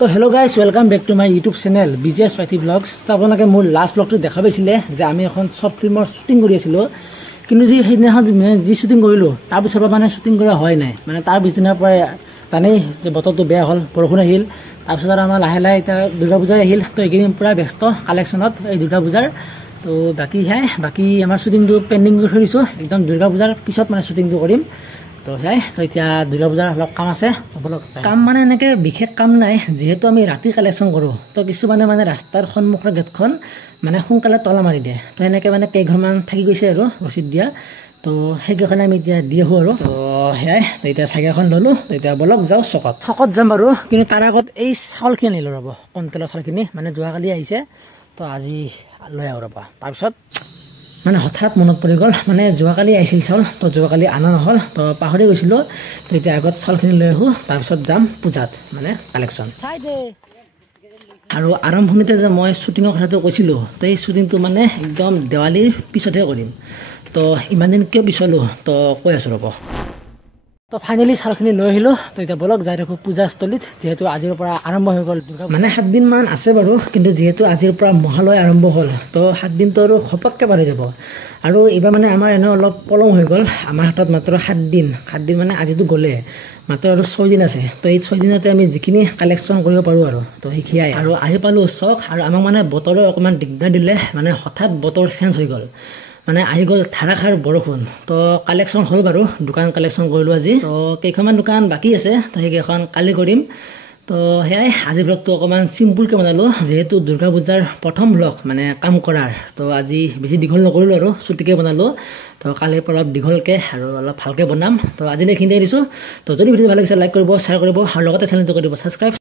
তো hello' guys welcome back to my YouTube channel Bijesh Paithi vlogs. তো আপোনালোকে মোৰ লাষ্ট ব্লগটো দেখা পাইছিলে যে আমি এখন শ্বৰ্ট ফিল্মৰ শ্বুটিং কৰি আছিলোঁ, কিন্তু সেইদিনাখন যি শ্বুটিং কৰিলোঁ তাৰপিছৰ পৰা মানে শ্বুটিং কৰা হোৱাই নাই। মানে তাৰ পিছদিনাৰ পৰাই জানেই যে বতৰটো বেয়া হ'ল, বৰষুণ আহিল। তাৰপিছত আৰু আমাৰ লাহে লাহে এতিয়া দুৰ্গা পূজাই আহিল। তো এইকেইদিন পূৰা ব্যস্ত কালেকশ্যনত এই দুৰ্গা পূজাৰ। তো বাকী আমাৰ শ্বুটিংটো পেণ্ডিং কৰি থৈ দিছোঁ, একদম দুৰ্গা পূজাৰ পিছত মানে শ্বুটিংটো কৰিম। তো তো এতিয়া দুৰ্গা পূজাৰ অলপ কাম আছে, কাম মানে এনেকৈ বিশেষ কাম নাই, যিহেতু আমি ৰাতি কালেকশ্যন কৰোঁ। তো কিছুমানে মানে ৰাস্তাৰ সন্মুখৰ গেটখন মানে সোনকালে তলা মাৰি দিয়ে। তো এনেকৈ মানে কেইঘৰমান থাকি গৈছে আৰু ৰচিদ দিয়া। তো সেইকেইখনে আমি এতিয়া দি আহোঁ আৰু। তো তো এতিয়া চাইকেলখন ল'লোঁ। তো এতিয়া বলক যাওঁ চকত যাম বাৰু, কিন্তু তাৰ আগত এই চাউলখিনি আনিলোঁ ৰ'ব, কণ্ট্ৰলৰ চাউলখিনি মানে যোৱাকালি আহিছে। তো আজি লৈ আহোঁ ৰ'বা। তাৰপিছত মানে হঠাৎ মনত পৰি গ'ল, মানে যোৱাকালি আহিছিল চাউল, তো যোৱাকালি অনা নহ'ল, তো পাহৰি গৈছিলোঁ। তো এতিয়া আগত চাউলখিনি লৈ আহোঁ, তাৰপিছত যাম পূজাত মানে কালেকশ্যন। আৰু আৰম্ভণিতে যে মই শ্বুটিঙৰ কথাটো কৈছিলোঁ, তো এই শ্বুটিংটো মানে একদম দেৱালীৰ পিছতহে কৰিম। তো ইমান দিন কিয় পিছলোঁ, তো কৈ আছোঁ ৰ'ব। তো ফাইনেলি চাউলখিনি লৈ আহিলোঁ। তো এতিয়া বলক যাই থাকোঁ পূজাস্থলীত, যিহেতু আজিৰ পৰা আৰম্ভ হৈ গ'ল দুৰ্গা। মানে 7 দিনমান আছে বাৰু, কিন্তু যিহেতু আজিৰ পৰা মহালয় আৰম্ভ হ'ল, তো 7 দিনটো আৰু ঘপককৈ পাৰ হৈ যাব। আৰু এইবাৰ মানে আমাৰ এনেও অলপ পলম হৈ গ'ল, আমাৰ হাতত মাত্ৰ 7 দিন মানে আজিতো গ'লে মাত্ৰ আৰু 6 দিন আছে। তো এই 6 দিনতে আমি যিখিনি কালেকশ্যন কৰিব পাৰোঁ আৰু, তো সেইখিয়াই আৰু আহি পালোঁ চক। আৰু আমাক মানে বতৰে অকণমান দিগদাৰ দিলে, মানে হঠাৎ বতৰ চেঞ্জ হৈ গ'ল, মানে আহি গ'ল ধাৰাসাৰ বৰষুণ। তো কালেকশ্যন হ'ল বাৰু, দোকান কালেকশ্যন কৰিলোঁ আজি। তো কেইখনমান দোকান বাকী আছে, তো সেইকেইখন কালি কৰিম। তো সেয়াই আজি ব্লগটো অকণমান চিম্পুলকৈ বনালোঁ, যিহেতু দুৰ্গা পূজাৰ প্ৰথম ব্লগ মানে কাম কৰাৰ। তো আজি বেছি দীঘল নকৰিলোঁ আৰু চুটিকৈ বনালোঁ। তো কালিৰ পৰা অলপ দীঘলকৈ আৰু অলপ ভালকৈ বনাম। তো আজি এইখিনিতে দিছোঁ। তো যদি ভিডিঅ' ভাল লাগিছে লাইক কৰিব, শ্বেয়াৰ কৰিব, আৰু লগতে চেনেলটো কৰিব ছাবস্ক্ৰাইব।